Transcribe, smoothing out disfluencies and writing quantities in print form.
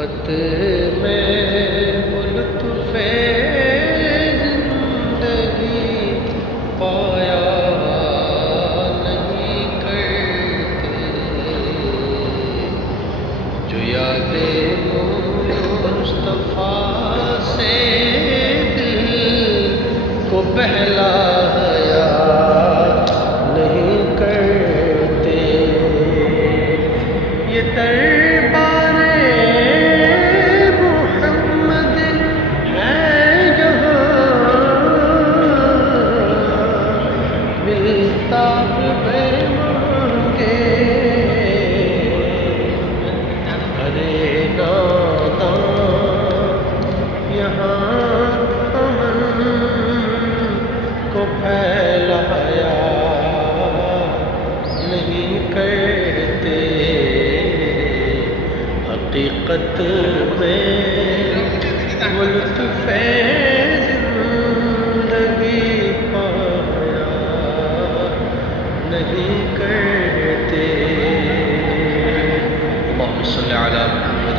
حقیقت میں وہ لطف زندگی پایا نہیں کرتے، جو یاد مصطفیٰ سے دل کو بہلایا نہیں کرتے۔ یہ دربار محمد ہے جہاں ملتا بے مانگے، ارے ناداں یہاں امن کو پھیلایا نہیں کرتے۔ حقیقت میں وہ لطف زندگی پایا نہیں کرتے۔ اللہم صلی علی محمد